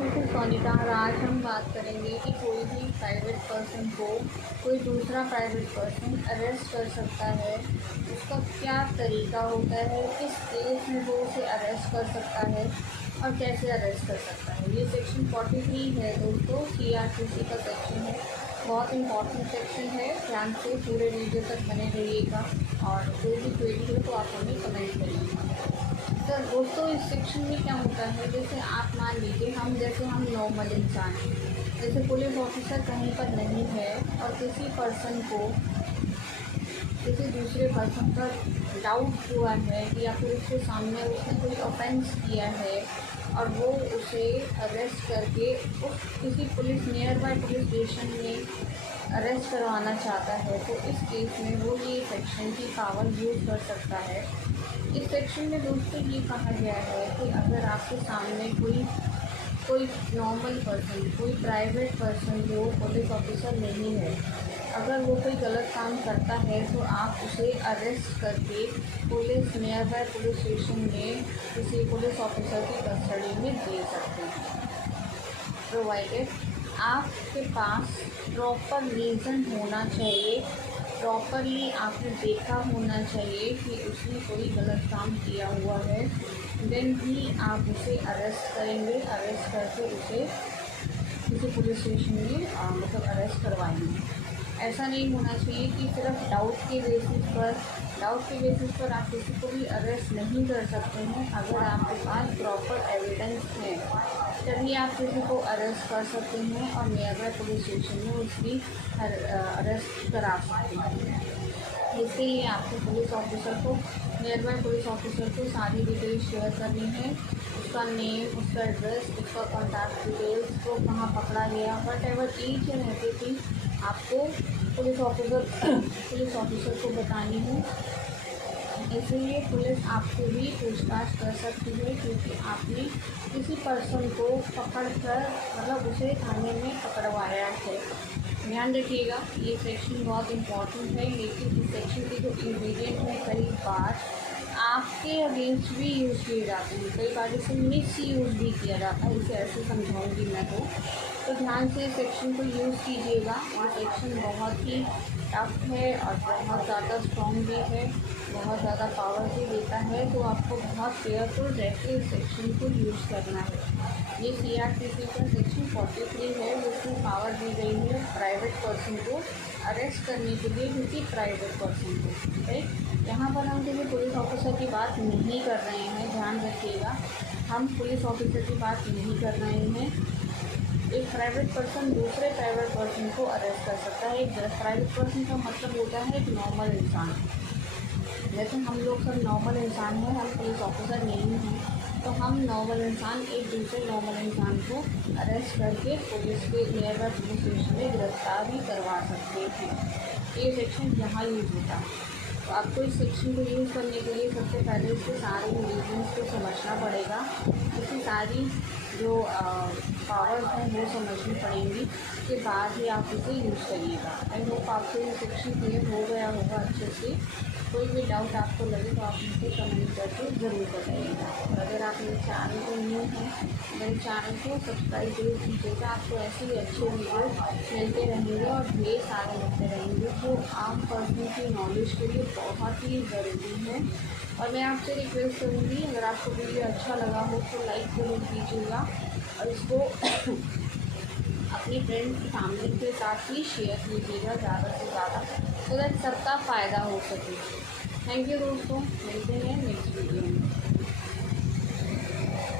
मैं फिर सोनिका और आज हम बात करेंगे कि कोई भी प्राइवेट पर्सन को कोई दूसरा प्राइवेट पर्सन अरेस्ट कर सकता है, उसका क्या तरीका होता है, किस केस में वो उसे अरेस्ट कर सकता है और कैसे अरेस्ट कर सकता है। ये सेक्शन 43 है दोस्तों, CRPC का सेक्शन है। बहुत इंपॉर्टेंट सेक्शन है, ध्यान से पूरे वीडियो तक बने रहिएगा और कोई भी क्वेरी हो तो आप हमें कमेंट करिएगा। तो दोस्तों इस सेक्शन में क्या होता है, जैसे आप मान लीजिए हम नॉर्मल इंसान हैं, जैसे पुलिस ऑफिसर कहीं पर नहीं है और किसी पर्सन को किसी दूसरे पर्सन पर डाउट हुआ है कि या फिर उसके सामने उसने कोई ऑफेंस किया है और वो उसे अरेस्ट करके उस किसी police near by police station में अरेस्ट करवाना चाहता है, तो इस केस में वो ये सेक्शन की पावर यूज़ कर सकता है। इस सेक्शन में दोस्तों ये कहा गया है कि अगर आपके सामने कोई नॉर्मल पर्सन, कोई प्राइवेट पर्सन जो पुलिस ऑफिसर नहीं है, अगर वो कोई गलत काम करता है तो आप उसे अरेस्ट करके police near by police station में किसी पुलिस ऑफिसर की कस्टडी में दे सकते हैं, प्रोवाइडेड आपके पास प्रॉपर रीज़न होना चाहिए, प्रॉपरली आपने देखा होना चाहिए कि उसने कोई गलत काम किया हुआ है, देन ही आप उसे अरेस्ट करेंगे। अरेस्ट करके उसे किसी पुलिस स्टेशन में मतलब अरेस्ट करवाएंगे। ऐसा नहीं होना चाहिए कि सिर्फ डाउट के बेसिस पर आप किसी को भी अरेस्ट नहीं कर सकते हैं। अगर आपके पास प्रॉपर एविडेंस है तभी आप किसी को अरेस्ट कर सकते हैं और नियर बाय पुलिस स्टेशन में उसकी अरेस्ट करा सकते हैं। इसके लिए आपको पुलिस ऑफिसर को नियर बाय पुलिस ऑफिसर को सारी डिटेल्स शेयर करनी है, उसका नेम, उसका एड्रेस, उसका कॉन्टैक्ट डिटेल्स, वो कहाँ पकड़ा गया, what ever each and everything आपको पुलिस ऑफिसर को बतानी है। इसलिए पुलिस आपसे भी पूछताछ कर सकती है क्योंकि आपने किसी पर्सन को पकड़ कर मतलब उसे थाने में पकड़वाया है। ध्यान रखिएगा, ये सेक्शन बहुत इम्पॉर्टेंट है, लेकिन इस सेक्शन के जो इंग्रेडिएंट हैं कई बार आपके अगेंस्ट भी यूज़ किए जाते हैं, कई बार इसे मिस यूज़ भी किया जाता है। इसे ऐसे समझाऊंगी मैं तो ध्यान से सेक्शन को यूज़ कीजिएगा। ये सेक्शन बहुत ही टफ है और बहुत ज़्यादा स्ट्रॉन्ग भी है, बहुत ज़्यादा पावर भी देता है, तो आपको बहुत केयरफुल रह के इस सेक्शन को यूज़ करना है। ये CRPC का सेक्शन 43 है, जिसमें पावर दी गई है प्राइवेट पर्सन को अरेस्ट करने के लिए, किसी प्राइवेट पर्सन को। राइट, यहाँ पर हम किसी पुलिस ऑफिसर की बात नहीं कर रहे हैं, ध्यान रखिएगा, हम पुलिस ऑफिसर की बात नहीं कर रहे हैं। एक प्राइवेट पर्सन दूसरे प्राइवेट पर्सन को अरेस्ट कर सकता है। एक प्राइवेट पर्सन का मतलब होता है एक नॉर्मल इंसान। जैसे हम लोग सब नॉर्मल इंसान हैं, हम पुलिस ऑफिसर नहीं हैं, तो हम नॉर्मल इंसान एक दूसरे नॉर्मल इंसान को अरेस्ट करके पुलिस के नियर बाय पुलिस स्टेशन में गिरफ्तार भी करवा सकते हैं। ये सेक्शन यहाँ यूज़ होता है। तो आपको इस सेक्शन को यूज़ करने के लिए सबसे पहले इसके सारे इंग्रेडिएंट्स को समझना पड़ेगा, इसकी सारी जो पावर्स हैं वो समझनी पड़ेंगी, उसके बाद ही आप इसे यूज़ करिएगा। आई होप आपको ये सेक्शन क्लियर हो गया होगा अच्छे से। कोई भी डाउट आपको लगे तो आप मुझे कमेंट करके ज़रूर बताइएगा। और अगर आप मेरे चैनल को न्यू हैं, मेरे चैनल को सब्सक्राइब जरूर कीजिएगा। आपको ऐसे ही अच्छे वीडियो मिलते रहेंगे और ढेर सारे मिलते रहेंगे जो आम पर्सन की नॉलेज के लिए बहुत ही ज़रूरी है। और मैं आपसे रिक्वेस्ट करूँगी, अगर आपको वीडियो अच्छा लगा हो तो लाइक ज़रूर कीजिएगा और इसको अपनी फ्रेंड्स फैमिली के साथ ही शेयर कीजिएगा ज़्यादा से ज़्यादा, सो दैट सबका फ़ायदा हो सके। थैंक यू दोस्तों, मिलते हैं नेक्स्ट वीडियो में।